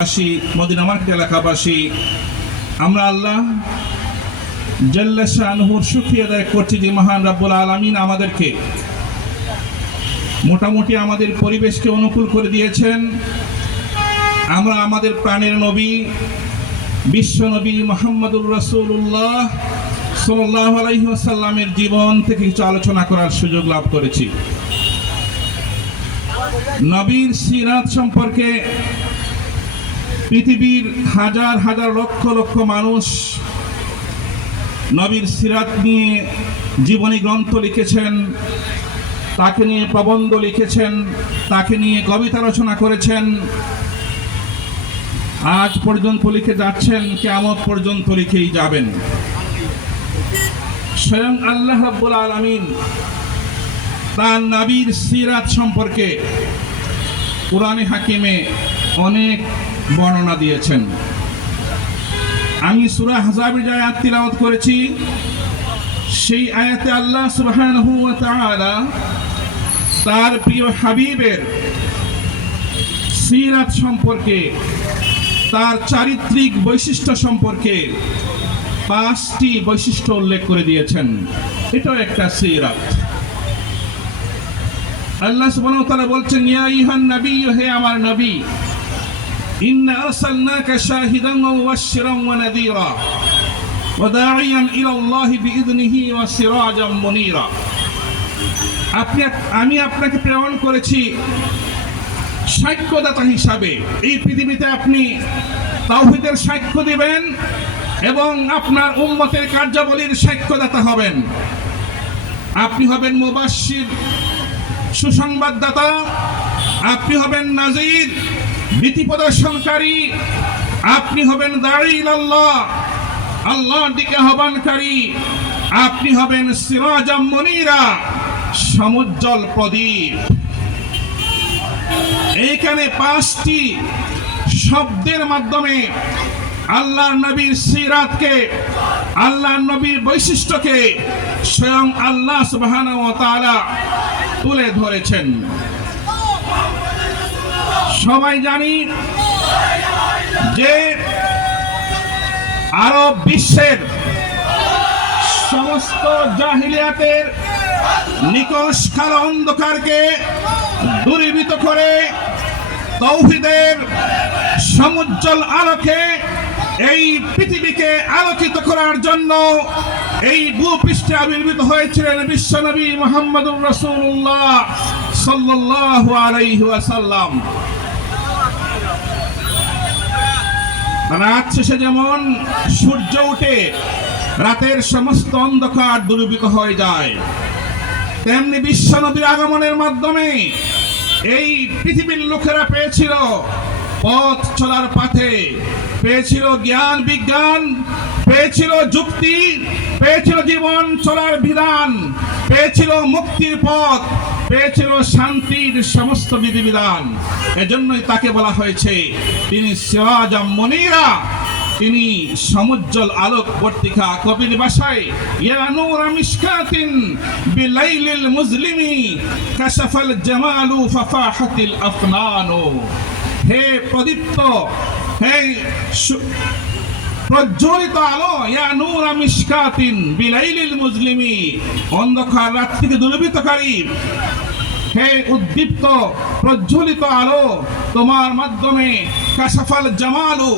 Medina market এলাকাবাসী আমরা আল্লাহ জাল্লা শানুহুর শুকরিয়া আদায় করছি যে মহান রব্বুল আলামিন আমাদেরকে মোটামুটি আমাদের পরিবেশকে অনুকূল করে দিয়েছেন। আমরা আমাদের প্রাণের নবী বিশ্ব নবী মুহাম্মদুর রাসূলুল্লাহ সাল্লাল্লাহু আলাইহি ওয়াসাল্লামের জীবন থেকে কিছু আলোচনা করার সুযোগ লাভ করেছি। নবীর সিরাত সম্পর্কে পৃথিবীর হাজার হাজার লক্ষ লক্ষ মানুষ নবীর সিরাত নিয়ে জীবনী গ্রন্থ লিখেছেন, তাকে নিয়ে প্রবন্ধ লিখেছেন, তাকে নিয়ে কবিতা রচনা করেছেন, আজ পর্যন্ত লিখে যাচ্ছেন, কিয়ামত পর্যন্ত লিখেই যাবেন। স্বয়ং আল্লাহ রাব্বুল আলামিন তার নবীর সিরাত সম্পর্কে কুরআনে হাকিমে অনেক বর্ণনা দিয়েছেন। আমি সূরা আহজাবের যে আয়াত তিলাওয়াত করেছি, সেই আয়াতে আল্লাহ সুবহানাহু ওয়া তাআলা তার প্রিয় হাবিবের সিরাত সম্পর্কে, তার চারিত্রিক বৈশিষ্ট্য সম্পর্কে 5টি বৈশিষ্ট্য উল্লেখ করে দিয়েছেন। এটাও একটা সিরাত। আল্লাহ সুবহানাহু ওয়া তাআলা বলছেন, ইয়া আইয়ুহান নবী, হে আমার নবী, ইন্না আরসালনাকা শাহিদান ওয়া মুবাশশিরান ওয়া নাযীরা ওয়া দাঈয়ান ইলাল্লাহি বিইذনিহি ওয়া সিরাজাম মুনীরা। আমি আপনাকে প্রেরণ করেছি সাক্ষ্যদাতা হিসাবে। এই পৃথিবীতে আপনি তাওহীদের সাক্ষ্য দিবেন এবং আপনার উম্মতের কার্যাবলীর সাক্ষ্যদাতা হবেন। আপনি হবেন মুবাশশির, সুসংবাদদাতা, আপনি হবেন নাযীর, ভীতি প্রদর্শনকারী, আপনি হবেন দাঈ ইলাল্লাহ, আল্লাহর দিকে আহ্বানকারী, আপনি হবেন সিরাজাম মুনীরা, সমুজ্জ্বল প্রদীপ। এইখানে 5টি শব্দের মাধ্যমে আল্লাহর নবীর সিরাতকে, আল্লাহর নবীর বৈশিষ্ট্যকে স্বয়ং আল্লাহ সুবহানাহু ওয়া তাআলা তুলে ধরেছেন। সবাই জানি যে আরব বিশ্বের সমস্ত জাহিলিয়াতের নিকষ কালো অন্ধকারকে দূরীভূত করে তাওহীদের সমুজ্জ্বল আলোকে এই পৃথিবীকে আলোকিত করার জন্য এই ভূপৃষ্ঠে আবির্ভূত হয়েছিলেন বিশ্বনবী মুহাম্মদুর রাসূলুল্লাহ সাল্লাল্লাহু আলাইহি ওয়াসাল্লাম। রাত শেষে যেমন সূর্য উঠে রাতের সমস্ত অন্ধকার দূরীভূত হয়ে যায়, তেমনি বিশ্বনবীর আগমনের মাধ্যমে এই পৃথিবীর লোকেরা পেয়েছিল পথ চলার পথে, পেয়েছিল জ্ঞান বিজ্ঞান, পেয়েছিল যুক্তি, পেয়েছিল জীবন চলার বিধান, পেয়েছিল মুক্তির পথ, পেয়েছিল শান্তির সমস্ত বিধিবিধান। এজন্যই তাকে বলা হয়েছে তিনি সিরাজাম মুনীরা, তিনি সমুজ্জ্বল আলোক বর্তিকা। কবির ভাষায় ইয়া নূরা মিশকাতিন বিলাইলিল মুজলিমি কাশাফাল জামালু ফাফাহাতিল আফনানু। হে প্রদীপ্ত, হে প্রজ্বলিত আলো, ইয়া নূরা মিশকাতিন বিলাইলিল মুজলিমি, অন্ধকার রাত্রিকে দূরীভূতকারী, হে উদ্দীপ্ত প্রজ্বলিত আলো, তোমার মাধ্যমে কাশাফাল জামালু,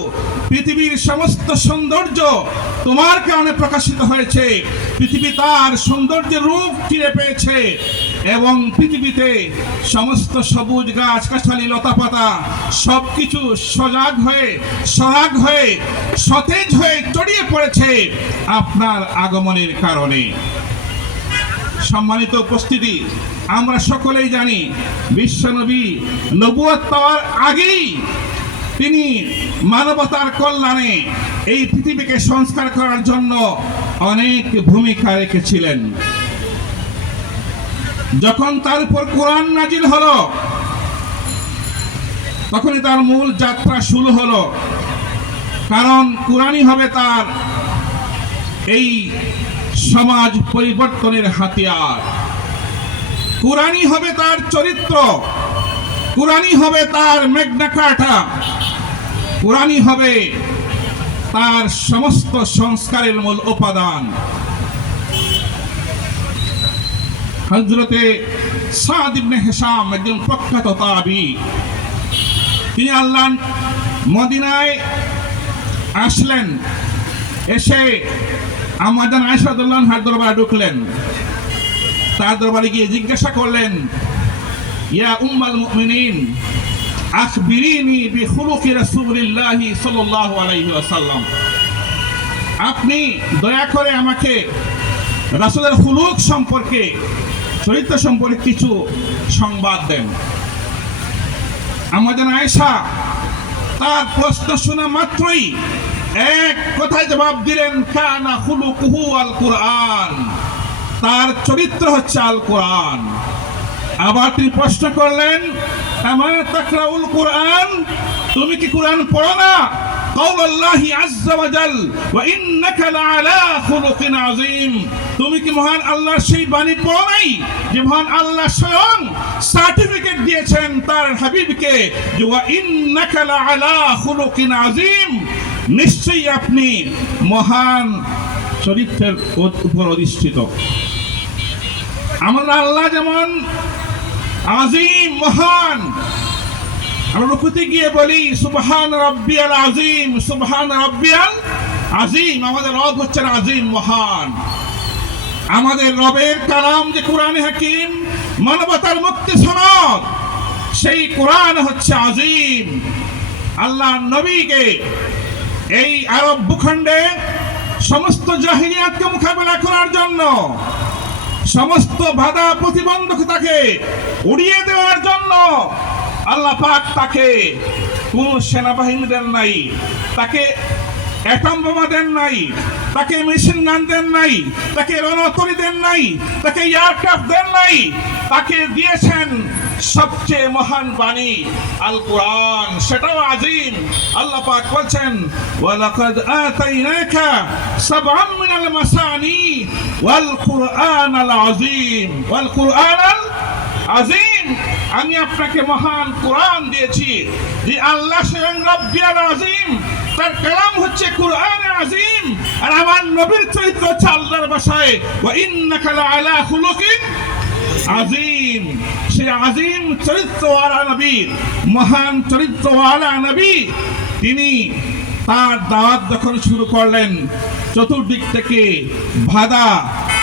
পৃথিবীর সমস্ত সৌন্দর্য তোমার কারণে প্রকাশিত হয়েছে। পৃথিবী তার সৌন্দর্যের রূপ ফিরে পেয়েছে এবং পৃথিবীতে সমস্ত সবুজ গাছ গাছালি লতাপাতা সবকিছু সজাগ হয়ে, সরাগ হয়ে, সতেজ হয়ে ছড়িয়ে পড়েছে আপনার আগমনের কারণে। সম্মানিত উপস্থিতি, আমরা সকলেই জানি বিশ্বনবী নবুয়ত পাওয়ার আগেই তিনি মানবতার কল্যাণে এই পৃথিবীকে সংস্কার করার জন্য অনেক ভূমিকা রেখেছিলেন। যখন তার উপর কোরআন নাজিল হলো, তখনই তার মূল যাত্রা শুরু হলো। কারণ কোরআনই হবে তার এই সমাজ পরিবর্তনের হাতিয়ার, কোরআনই হবে তার চরিত্র, কোরআনই হবে তার ম্যাগনা কার্টা। কোরআনই হবে তার সমস্ত সংস্কারের মূল উপাদান। হযরতে সাদ ইবনে হিশাম একজন প্রখ্যাত তাবী, তিনি আল্লাহ মদিনায় আসলেন, এসে আমাদের আয়েশা রাদিয়াল্লাহু আনহার দরবারে ঢুকলেন। তার দরবারে গিয়ে জিজ্ঞাসা করলেন, ইয়া উম্মাল মুমিনিন আখবিরিনি বিখুলুকি রাসূলিল্লাহি সাল্লাল্লাহু আলাইহি ওয়াসাল্লাম, আপনি দয়া করে আমাকে রাসূলের খুলুক সম্পর্কে, চরিত্র সম্পর্কে কিছু সংবাদ দেন। আমাদের আয়েশা তার প্রশ্ন শোনা মাত্রই এক কথায় জবাব দিলেন, কানা খুলুকুহু আল কুরআন, তার চরিত্র হচ্ছে আল কোরআন। আবার তিনি প্রশ্ন করলেন, আমা তাকরাউল কুরআন, তুমি কি কোরআন পড়ো না? কাউলুল্লাহি আযজা ওয়া জাল ওয়া ইন্নাকা লাআলা খুলুকিন আযীম, তুমি কি মহান আল্লাহর সেই বাণী পড়ো নাই যে মহান আল্লাহ স্বয়ং সার্টিফিকেট দিয়েছেন তার হাবিবকে যে ওয়া ইন্নাকা লাআলা খুলুকিন আযীম, নিশ্চয়ই আপনি মহান চরিত্রের উপর অধিষ্ঠিত। আমরা আল্লাহ যেমন আজিম, মহান, আমরা রুকুতে গিয়ে বলি সুবহান রাব্বিয়াল আযীম, সুবহান রাব্বিয়াল আযীম, আমাদের রব হচ্ছেন আজিম, মহান। আমাদের রবের কালাম যে কোরআনে হাকিম, মানবতার মুক্তি সনদ, সেই কোরআন হচ্ছে আজিম। আল্লাহ নবীকে এই আরব ভূখণ্ডে সমস্ত জাহিলিয়াতকে মোকাবেলা করার জন্য, সমস্ত বাধা প্রতিবন্ধকতাকে উড়িয়ে দেওয়ার জন্য আল্লাহ পাক তাকে কোন সেনাবাহিনী দেন নাই, তাকে অ্যাটম বোমা দেন নাই, তাকে মেশিন গান দেন নাই, তাকে রণতরী দেন নাই, তাকে এয়ারক্রাফট দেন নাই, তাকে দিয়েছেন সবচেয়ে মহান বাণী আল কোরআন, সেটাও আজিম। আল্লাহ পাক বলছেন, ওয়ালাকাদ আতাইনাকা সাবআম মিনাল মাসানি ওয়াল কুরআনাল আযীম, ওয়াল কুরআনাল আযীম, আমি আপনাকে মহান কোরআন দিয়েছি। যে আল্লাহ স্বয়ং রব্বিয়াল আযীম, তার কালাম হচ্ছে কোরআন আযীম, আর আমার নবীর চরিত্র হচ্ছে আল্লাহর ভাষায় ওয়া ইন্নাকা লাআলা খুলুকিন আযীম। সেই আযীম চরিত্রওয়ালা নবী, মহান চরিত্রওয়ালা নবী, তিনি তার দাওয়াত যখন শুরু করলেন, চতুর্দিক থেকে বাধা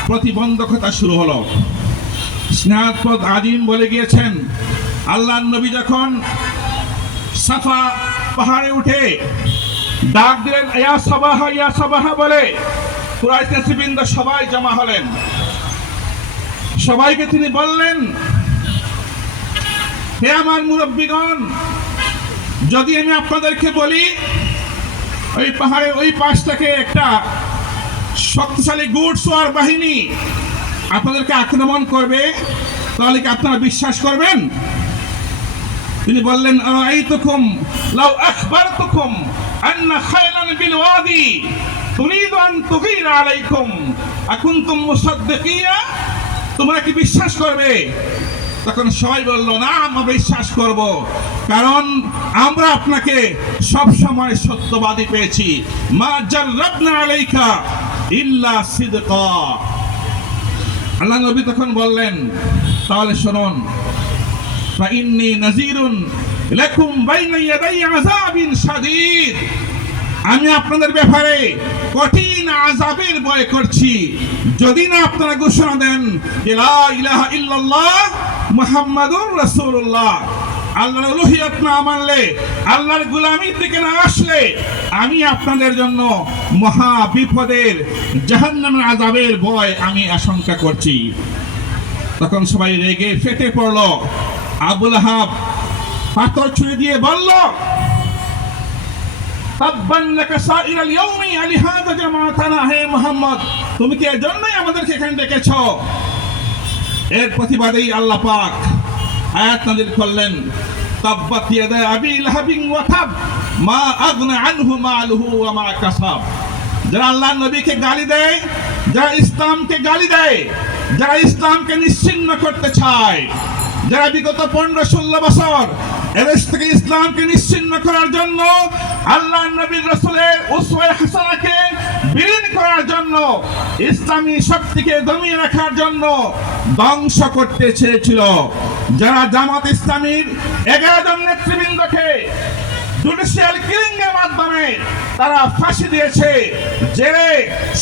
প্রতিবন্ধকতা শুরু হলো। স্নেহাস্পদ আজিম বলে গিয়েছেন, আল্লাহর নবী যখন সাফা পাহাড়ে উঠে ডাক দিলেন ইয়া সাবাহা, ইয়া সাবাহা বলে, কুরাইশ নেতৃবৃন্দ সবাই জমা হলেন। সবাইকে তিনি বললেন, হে আমার মুরব্বীগণ, যদি আমি আপনাদেরকে বলি ওই পাহাড়ের ওই পাশ থেকে একটা শক্তিশালী ঘোড়সওয়ার বাহিনী আপনাদেরকে আক্রমণ করবে, তাহলে কি আপনারা বিশ্বাস করবেন? তিনি বললেন, আরাইতুকুম লাউ আখবারতুকুম আন্না খায়লান বিল ওয়াদি তুরিদু আন তুগীরা আলাইকুম আকুনতুম মুসাদ্দিকিয়া, তোমরা কি বিশ্বাস করবে? তখন সবাই বলল, না, আমরা বিশ্বাস করব, কারণ আমরা আপনাকে সব সময় সত্যবাদী পেয়েছি। মা জাররাবনা আলাইকা ইল্লা সিদকা। আল্লাহ নবী তখন বললেন, তাহলে শুনুন, ফাইন্নী নাযীরুন লাকুম বাইনা ইয়াদাই আযাবিন শাদীদ, আমি আপনাদের ব্যাপারে কঠিন আযাবের ভয় করছি যদি না আপনারা ঘোষণা দেন যে লা ইলাহা ইল্লাল্লাহ মুহাম্মাদুর রাসূলুল্লাহ। আল্লাহর উলুহিয়ত না মানলে, আল্লাহর গোলামির দিকে না আসলে আমি আপনাদের জন্য মহা বিপদের জাহান্নামের আযাবের ভয় আমি আশঙ্কা করছি। তখন সবাই রেগে ফেটে পড়ল। আবু লাহাব পাথর ছুঁড়ে দিয়ে বলল, তাব্বান লাকা সাইরাল ইয়াউমি আলিহাযা জামাতানা, হে মুহাম্মদ, তুমি কি এজন্যই আমাদেরকে এখানে ডেকেছো? এর প্রতিবাদেই আল্লাহ পাক আয়াত নাযিল করলেন, তাব্বাত ইয়াদা আবি লাহাবিন ওয়া তাব মা আগনা আনহু মালুহু ওয়া মা কাসাব। যারা আল্লাহর নবীকে গালি দেয়, যারা ইসলামকে গালি দেয়, যারা ইসলামকে নিশ্চিহ্ন করতে চায়, যারা বিগত 15-16 বছর এদেশ থেকে ইসলামকে নিশ্চিহ্ন করার জন্য জন্য, ইসলামী শক্তিকে দমিয়ে রাখার জন্য ধ্বংস করতে চেয়েছিল। যারা জামাত ইসলামীর 11 জন নেতৃবৃন্দকে জুডিশিয়াল কিলিং এর মাধ্যমে তারা ফাঁসি দিয়েছে, জেলে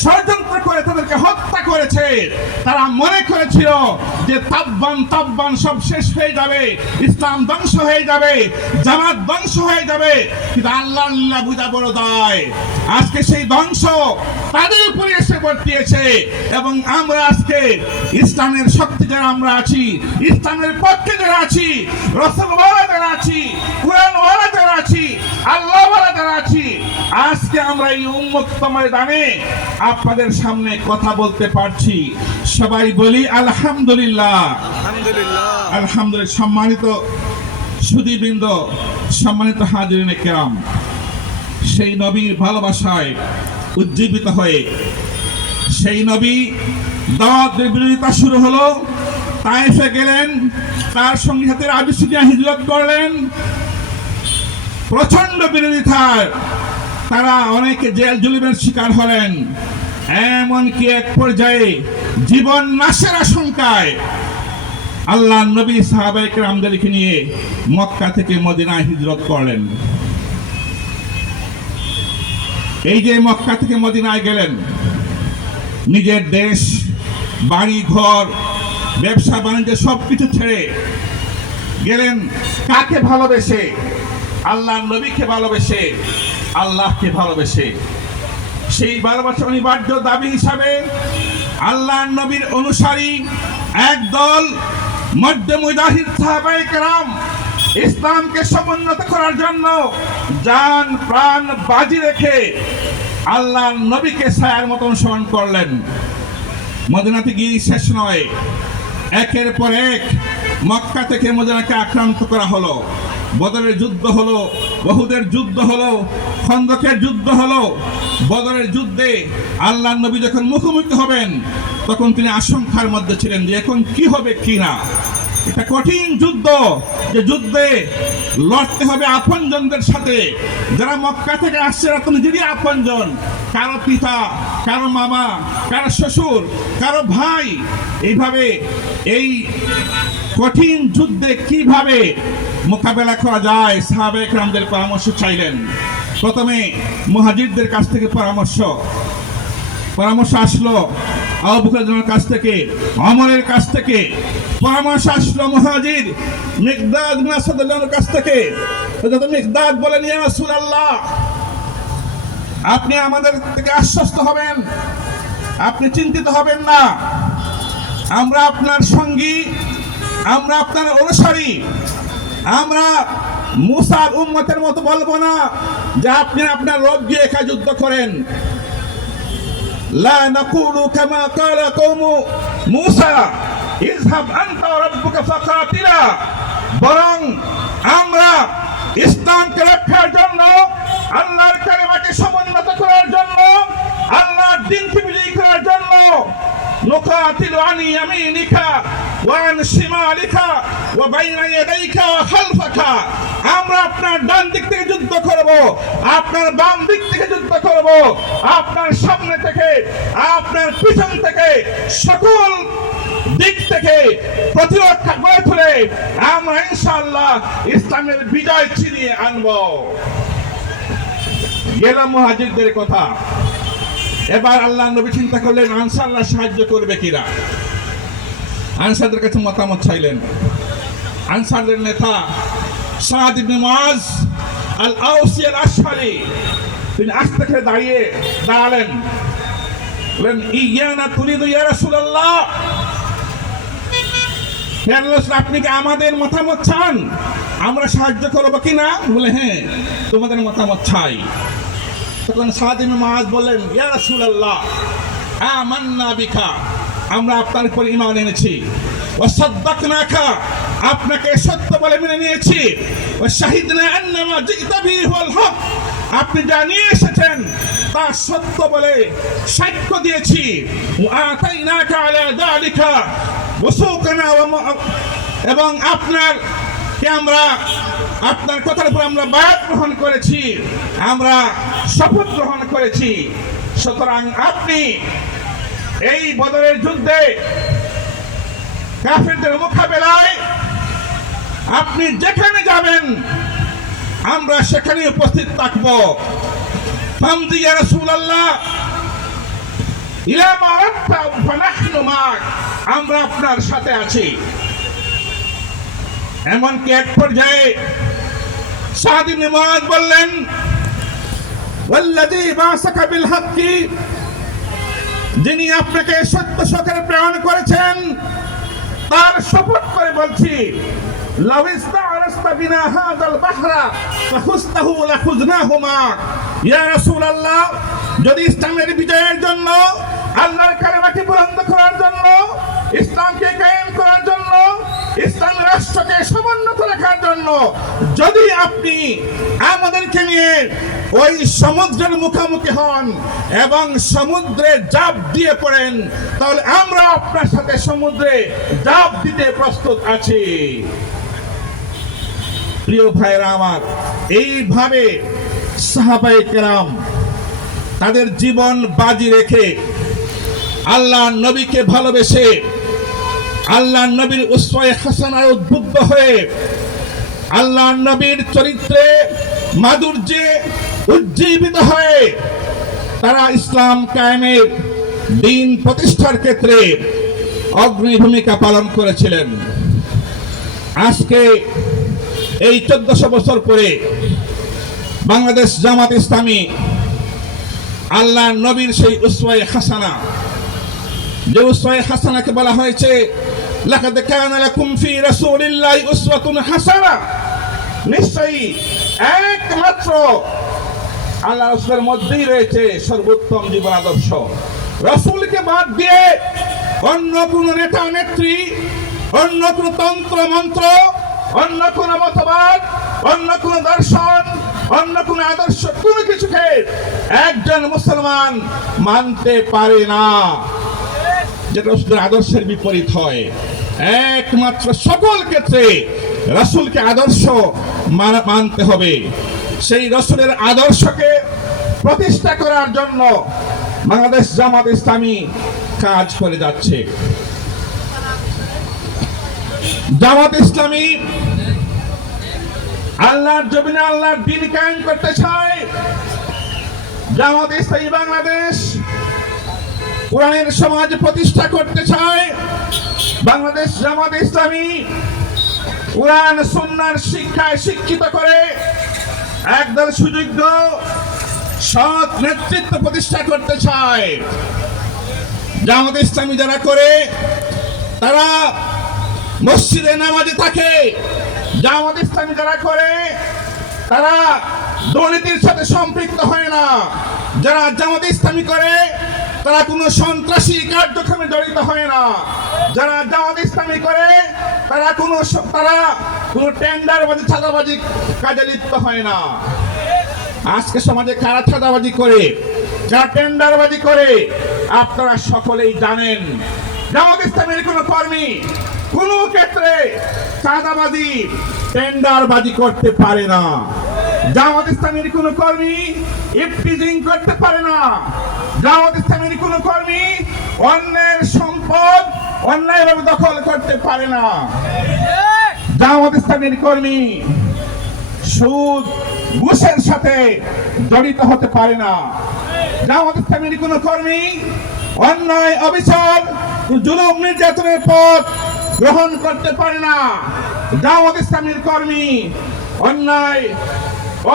ষড়যন্ত্র করে তাদেরকে হত্যা করেছে, তারা মনে করেছিল যে তাব্বান সব শেষ হয়ে যাবে, ইসলাম ধ্বংস হয়ে যাবে, জামাত ধ্বংস হয়ে যাবে। কিন্তু আল্লাহ বুঝা বড় দায়, আজকে সেই ধ্বংস তাদের উপরে এসে বর্তিয়েছে। এবং আমরা আজকে ইসলামের শক্তি যারা আমরা আছি, ইসলামের পক্ষে যারা আছি, রাসূলওয়ালা যারা আছি, কোরআনওয়ালা যারা আছি, আল্লাহওয়ালা যারা আছি, আজকে আমরা এই উন্মুক্ত ময়দানে আপনাদের সামনে কথা বলতে পারছি। সবাই বলি আলহামদুলিল্লাহ। আলহামদুলিল্লাহ। সম্মানিত সুধীবৃন্দ, সম্মানিত হাজিরিনে কেরাম, সেই নবীর ভালোবাসায় উজ্জীবিত হয়ে সেই নবী দাওয়াতের বিরোধিতা শুরু হলো, তায়েফে গেলেন, তার সঙ্গী সাথে আবিসিনিয়া হিজরত করলেন। প্রচন্ড বিরোধিতার তারা অনেকে জেল জুলুমের শিকার হলেন, এমনকি এক পর্যায়ে জীবন নাশের আশঙ্কায় আল্লাহ নবী সাহাবায়ে কেরামদেরকে নিয়ে মক্কা থেকে মদিনায় হিজরত করলেন। এই যে মক্কা থেকে মদিনায় গেলেন, নিজের দেশ, বাড়ি ঘর, ব্যবসা বাণিজ্য সবকিছু ছেড়ে গেলেন। কাকে ভালোবেসে? আল্লাহ নবীকে ভালোবেসে, আল্লাহকে ভালোবেসে। সেই ভালোবাসা অনিবার্য দাবি হিসাবে আল্লাহ নবীর অনুসারী একদল মধ্যে মুজাহিদ সাহাবায়ে কেরাম ইসলামকে সমুন্নত করার জন্য জান প্রাণ বাজি রেখে আল্লাহ নবীকে ছায়ার মতো অনুসরণ করলেন। মদিনাতে গিয়ে শেষ নয়, একের পর এক মক্কা থেকে মদিনাকে আক্রান্ত করা হলো। বদরের যুদ্ধ হলো, উহুদের যুদ্ধ হলো, খন্দকের যুদ্ধ হলো। বদরের যুদ্ধে আল্লাহ নবী যখন মুখোমুখি হবেন, তখন তিনি আশঙ্কার মধ্যে ছিলেন যে এখন কি হবে কি না। এটা কঠিন যুদ্ধ, যে যুদ্ধে লড়তে হবে আপনজনদের সাথে। যারা মক্কা থেকে আসছে তারা তো নিজেরই আপনজন, কারো পিতা, কারো মামা, কারো শ্বশুর, কারো ভাই। এইভাবে এই কঠিন যুদ্ধে কিভাবে মোকাবেলা করা যায়, সাহাবায়ে কেরামদের পরামর্শ চাইলেন। প্রথমে মুহাজিরদের কাছ থেকে পরামর্শ আসলো, আবু বকরের কাছ থেকে, ওমরের কাছ থেকে পরামর্শ আসলো। মুহাজির মিকদাদ বিন আসওয়াদের কাছ থেকে মিকদাদ বলেন, ইয়া রাসূলুল্লাহ, আপনি আমাদের থেকে আশ্বস্ত হবেন, আপনি চিন্তিত হবেন না। আমরা আপনার সঙ্গী, আমরা আপনার অনুসারী। আমরা মুসার উম্মতের মতো বলবো না যে আপনি আপনার রব গিয়ে একা যুদ্ধ করেন। লা নাকুলু কামা ক্বালা কওমু মুসা ইযহাব আনতা ওয়া রাব্বুকা ফাকাতিলা। বরং আমরা ইসলামকে রক্ষার জন্য, আল্লাহর কালিমাকে সমুন্নত করার জন্য, আল্লাহর দ্বীনকে বিজয়ী করার জন্য নুকাতিলু আন ইয়ামিনিকা ওয়া আন শিমালিকা ওয়া বাইনা ইয়াদাইকা ওয়া খালফাকা। আমরা আপনার ডান দিক থেকে যুদ্ধ করব, আপনার বাম দিক থেকে যুদ্ধ করব, আপনার সামনে থেকে, আপনার পিছন থেকে, সকল দিক থেকে প্রতিরক্ষা গড়ে তুলে আমরা ইনশাআল্লাহ ইসলামের বিজয় ছিনিয়ে আনব। গেলাম মুহাজিরদের কথা। এবার আল্লাহ নবী চিন্তা করলেন আনসাররা সাহায্য করবে কিনা। আনসারদের কাছে মতামত চাইলেন। আনসারদের নেতা সাদ ইবনে মুআজ আল আওসি আল আশহারি, তিনি আস্তে করে দাঁড়ালেন, বলেন, ইয়ানা তুরিদু ইয়া রাসূলুল্লাহ, হে রাসূল, আপনি কি আমাদের মতামত চান, আমরা সাহায্য করবো কিনা? বলে, হ্যাঁ, তোমাদের মতামত চাই। তখন সাদ ইবনে মুআজ বললেন, ইয়া রাসূলুল্লাহ, আমান্না বিকা, আমরা আপনার উপর ঈমান এনেছি। ওয়া সাদ্দাকনাকা, আপনাকে সত্য বলে মেনে নিয়েছি। ওয়া শাহিদনা আন্নামা জিতা বিহি হুয়াল হক, আপনি যা নিয়ে এসেছেন তা সত্য বলে সাক্ষ্য দিয়েছি। ওয়া আতাইনাকা আলা যালিকা ওয়াসুকানা, এবং আপনার কথার উপর আমরা বায়াত গ্রহণ করেছি, আমরা শপথ গ্রহণ করেছি। সুতরাং আপনি এই বদরের যুদ্ধে কাফেরদের মোকাবেলায় আপনি যেখানে যাবেন আমরা সেখানে উপস্থিত থাকব। ফামদি ইয়া রাসূলুল্লাহ ইলা মা আরাদতা ফানাহনু মাক, আমরা আপনার সাথে আছি। এমনকি এক পর্যায়ে সাদ ইবনে মুআয বললেন, ওয়াল্লাযী বাসাকা বিল হাক্কি, যিনি আপনাকে সত্য সহকারে প্রেরণ করেছেন তার শপথ করে বলছি, লাউ ইস্তা'রাসতা বিনা হাযাল বাহরা ফাখুজতাহু লাখুজনাহু মাক। ইয়া রাসূলুল্লাহ, যদি ইসলামের বিজয়ের জন্য, আল্লাহর কালেমাকে বুলন্দ করার জন্য, ইসলামকে কায়েম করার জন্য, ইসলামী রাষ্ট্রকে সমুন্নত রাখার জন্য যদি আপনি আমাদেরকে নিয়ে ওই সমুদ্রের মুখোমুখি হন এবং সমুদ্রে ঝাঁপ দিয়ে পড়েন, তাহলে আমরা আপনার সাথে সমুদ্রে ঝাঁপ দিতে প্রস্তুত আছি। প্রিয় ভাইরা আমার, এইভাবে সাহাবায়ে কেরাম তাদের জীবন বাজি রেখে আল্লাহর নবীকে ভালোবেসে আল্লাহর নবীর উসওয়ায়ে হাসানায় উদ্বুদ্ধ হয়ে আল্লাহর নবীর চরিত্রে মাধুর্যে উজ্জীবিত হয়ে তারা ইসলাম কায়েমের দ্বীন প্রতিষ্ঠার ক্ষেত্রে অগ্রণী ভূমিকা পালন করেছিলেন। আজকে এই 1400 বছর পরে বাংলাদেশ জামাত ইসলামী আল্লাহর নবীর সেই উসওয়ায়ে হাসানা, যে উসওয়ায়ে হাসানাকে বলা হয়েছে লাকাদ কানা লাকুম ফি রাসূলিল্লাহি উসওয়াতুন হাসানা, নিশ্চয়ই একমাত্র আল্লাহ রাসূলের মধ্যেই রয়েছে সর্বোত্তম জীবন আদর্শ। রাসূলকে বাদ দিয়ে অন্য কোন নেতা নেত্রী, অন্য কোন তন্ত্র মন্ত্র, অন্য কোন মতবাদ, অন্য কোন দর্শন, অন্য কোন আদর্শ, কোনো কিছুকে একজন মুসলমান মানতে পারে না যেটা রাসূলের আদর্শের বিপরীত হয়। একমাত্র সকল ক্ষেত্রে রাসূলকে আদর্শ মানতে হবে। সেই রাসূলের আদর্শকে প্রতিষ্ঠা করার জন্য বাংলাদেশ জামাত ইসলামী কাজ করে যাচ্ছে। জামাত ইসলামী আল্লাহর জমিনে আল্লাহর দ্বীন কায়েম করতে চায়। জামাত ইসলামী বাংলাদেশ কোরআনের সমাজ প্রতিষ্ঠা করতে চায়। বাংলাদেশ জামাত ইসলামী কোরআন সুন্নাহর শিক্ষায় শিক্ষিত করে একদল সুযোগ্য সৎ নেতৃত্ব প্রতিষ্ঠা করতে চায়। জামাত ইসলামী যারা করে তারা মসজিদে নামাজে থাকে। জামাত ইসলামী যারা করে তারা দুর্নীতির সাথে সম্পৃক্ত হয় না। যারা জামাত ইসলামী করে তারা কোনো সন্ত্রাসী কার্যক্রমে জড়িত হয় না। যারা জামাত ইসলামী করে তারা কোনো টেন্ডারবাজি চাঁদাবাজি কাজে লিপ্ত হয় না। আজকে সমাজে কারা চাঁদাবাজি করে, যারা টেন্ডারবাজি করে, আপনারা সকলেই জানেন। জামাত ইসলামের কোনো কর্মী কোনো ক্ষেত্রে চাঁদাবাজি টেন্ডারবাজি করতে পারে না। জামাত ইসলামের কোনো কর্মী ইফতিজিং করতে পারে না। জামাত ইসলামের কোনো কর্মী অন্যের সম্পদ অন্যায়ভাবে দখল করতে পারে না। জামাত ইসলামের কর্মী সুদ ঘুষের সাথে জড়িত হতে পারে না। জামাত ইসলামের কোনো কর্মী অন্যায় অবিচার জুলুম নির্যাতনের পথ গ্রহণ করতে পারে না। জামাত ইসলামের কর্মী অন্যায়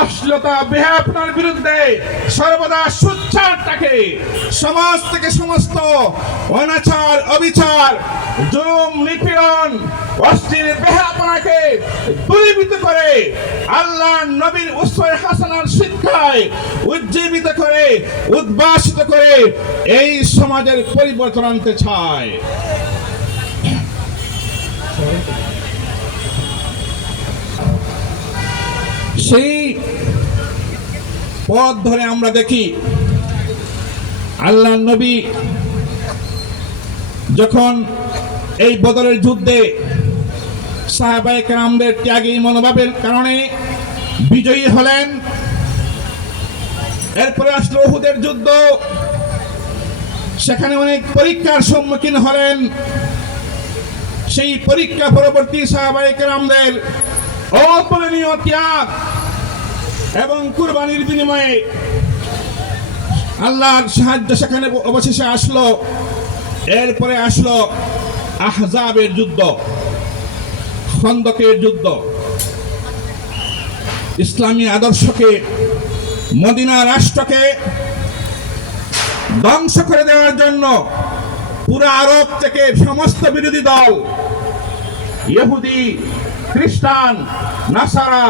অশ্লীলতা বেহায়াপনার বিরুদ্ধে সর্বদা সোচ্চার থাকে। সমাজ থেকে সমস্ত অনাচার অবিচার জুলুম নিপীড়ন অশ্লীল বেহায়াপনাকে দূরীভূত করে আল্লাহর নবীর উসওয়ায়ে হাসানার শিক্ষায় উজ্জীবিত করে উদ্ভাসিত করে এই সমাজের পরিবর্তন আনতে চায়। সেই পথ ধরে আমরা দেখি আল্লাহর নবী যখন এই বদরের যুদ্ধে সাহাবায়ে কেরামদের ত্যাগী মনোভাবের কারণে বিজয়ী হলেন। এরপরে আসলো উহুদের যুদ্ধ। সেখানে অনেক পরীক্ষার সম্মুখীন হলেন। সেই পরীক্ষা পরবর্তী সাহাবায়ে কেরামদের অতুলনীয় ত্যাগ এবং কুরবানির বিনিময়ে আল্লাহর সাহায্য সেখানে অবশেষে আসলো। এরপরে আসলো আহজাবের যুদ্ধ, খন্দকের যুদ্ধ। ইসলামী আদর্শকে, মদিনা রাষ্ট্রকে ধ্বংস করে দেওয়ার জন্য পুরো আরব থেকে সমস্ত বিরোধী দল, ইহুদি, খ্রিস্টান, নাসারা,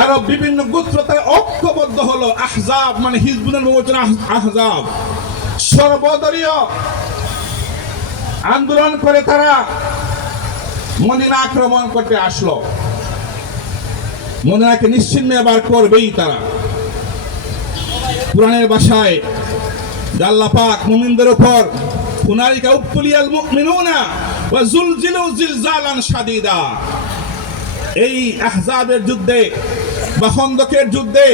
আরব বিভিন্ন গোত্র তারা ঐক্যবদ্ধ হলো। আহজাব মানে হিজবুলের বহুবচন আহজাব, সর্বদলীয় আন্দোলন করে তারা মদিনা আক্রমণ করতে আসলো। মদিনাকে নিশ্চিহ্ন এবার করবেই তারা। কুরআনের ভাষায় আল্লাহ পাক মুমিনদের উপর হুনালিকা উবতুলিয়াল মুমিনুনা ওয়া যুলজিলু জিলজালান শাদীদা, এই আহজাবের যুদ্ধে বা খন্দকের যুদ্ধে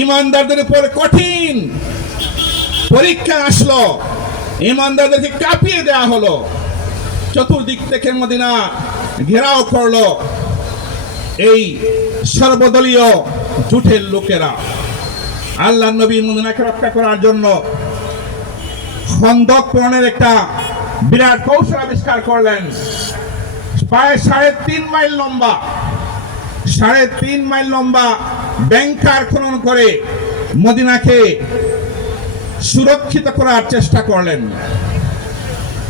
ঈমানদারদের উপর কঠিন পরীক্ষা আসলো। ঈমানদারদেরকে কাঁপিয়ে দেওয়া হলো। চতুর্দিক থেকে মদিনা ঘেরাও করলো এই সর্বদলীয় জোটের লোকেরা। আল্লাহর নবী মদিনাকে রক্ষা করার জন্য খন্দক পূরণের একটা বিরাট কৌশল আবিষ্কার করলেন। প্রায় 3.5 মাইল লম্বা, 3.5 মাইল লম্বা ব্যাংকার খনন করে মদিনাকে সুরক্ষিত করার চেষ্টা করলেন।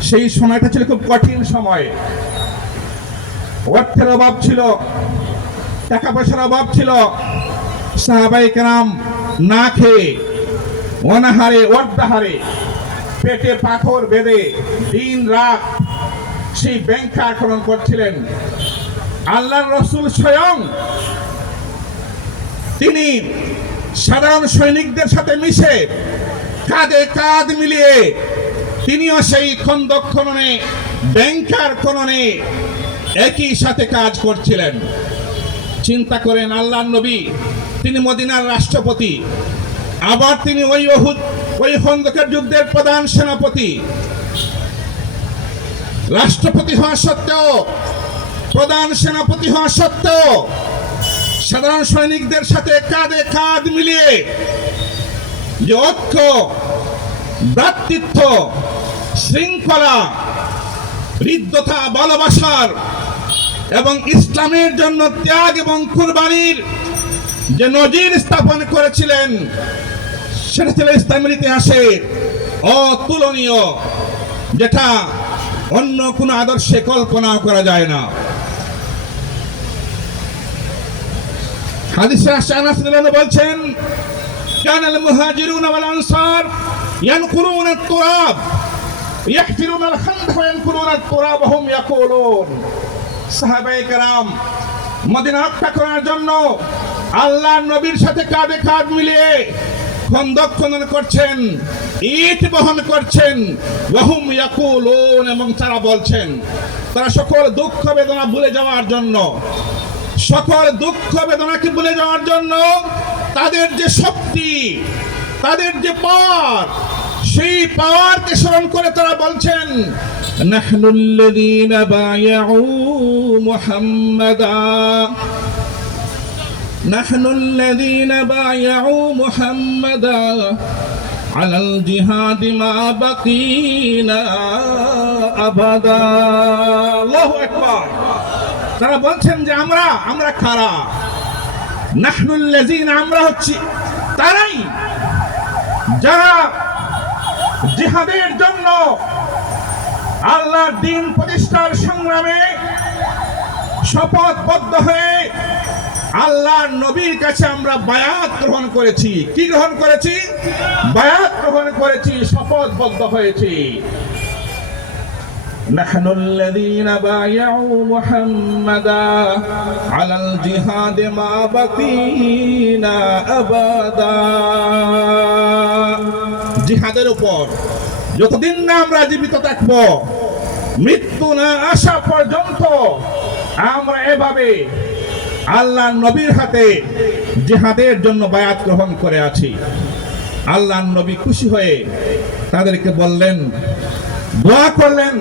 সেই সময়টা ছিল খুব কঠিন সময়। অর্থের অভাব ছিল, টাকা পয়সার অভাব ছিল। সাহাবায়ে কেরাম না খেয়ে, অনাহারে, অর্ধাহারে, পেটে পাথর বেঁধে দিন রাত সেই ব্যাংকার খনন করছিলেন। আল্লাহর রাসূল স্বয়ং তিনি সাধারণ সৈনিকদের সাথে মিশে কাঁধে কাঁধ মিলিয়ে তিনিও সেই খন্দক খননে, ব্যাংকার খননে একই সাথে কাজ করছিলেন। চিন্তা করেন, আল্লাহর নবী তিনি মদিনার রাষ্ট্রপতি, আবার তিনি ওই খন্দকের যুদ্ধের প্রধান সেনাপতি। রাষ্ট্রপতি হওয়া সত্ত্বেও, প্রধান সেনাপতি হওয়া সত্ত্বেও সাধারণ সৈনিকদের সাথে কাঁধে কাঁধ মিলিয়ে যে ঐক্য, ভ্রাতৃত্ব, শৃঙ্খলা, হৃদ্যতা, ভালোবাসার এবং ইসলামের জন্য ত্যাগ এবং কুরবানির যে নজির স্থাপন করেছিলেন, সেটা ছিল ইসলামের ইতিহাসে অতুলনীয়, যেটা অন্য কোনো আদর্শে কল্পনা করা যায় না। হাদিসে আসছে, আনাস রাদিয়াল্লাহু বলছেন, কানাল মুহাজিরুনা ওয়াল আনসার ইয়ানকুরুনা আত-তুরাব ইয়াহফিরুনা আল-খান্দক ওয়া ইয়ানকুরুনা আত-তুরাব ওয়া হুম ইয়াকুলুন। সাহাবায়ে কেরাম মদিনা রক্ষা করার জন্য আল্লাহর নবীর সাথে কাঁধে কাঁধ মিলিয়ে খন্দক খনন করছেন, ইট বহন করছেন। ওয়া হুম ইয়াকুলুন, এবং তারা বলছেন, তারা সকল দুঃখ বেদনা ভুলে যাওয়ার জন্য, সকল দুঃখ বেদনাকে ভুলে যাওয়ার জন্য তাদের যে শক্তি, তাদের যে পাওয়ার, সেই পাওয়ারকে স্মরণ করে তারা বলছেন, নাহনুল্লাযীনা বায়াউ মুহাম্মাদা, নাহনুল্লাযীনা বায়াউ মুহাম্মাদা আলাল জিহাদি মা বাকিনা আবাদা। আল্লাহু আকবার। তারা বলছেন যে আমরা কারা? নাহনুল্লাযীনা, আমরা হচ্ছি তারাই যারা জিহাদের জন্য, আল্লাহর দ্বীন প্রতিষ্ঠার সংগ্রামে শপথবদ্ধ হয়ে আল্লাহর নবীর কাছে আমরা বায়াত গ্রহণ করেছি। কি গ্রহণ করেছি? বায়াত গ্রহণ করেছি, শপথবদ্ধ হয়েছি। নাহনুল্লাযীনা বায়াউ মুহাম্মাদা আলাল জিহাদি মা বাকিনা আবাদা। জিহাদের উপর যতদিন না আমরা জীবিত থাকব, মৃত্যু না আসা পর্যন্ত আমরা এভাবে আল্লাহর নবীর হাতে জিহাদের জন্য বায়াত গ্রহণ করে আছি। আল্লাহর নবী খুশি হয়ে তাদেরকে বললেন, দোয়া করলেন,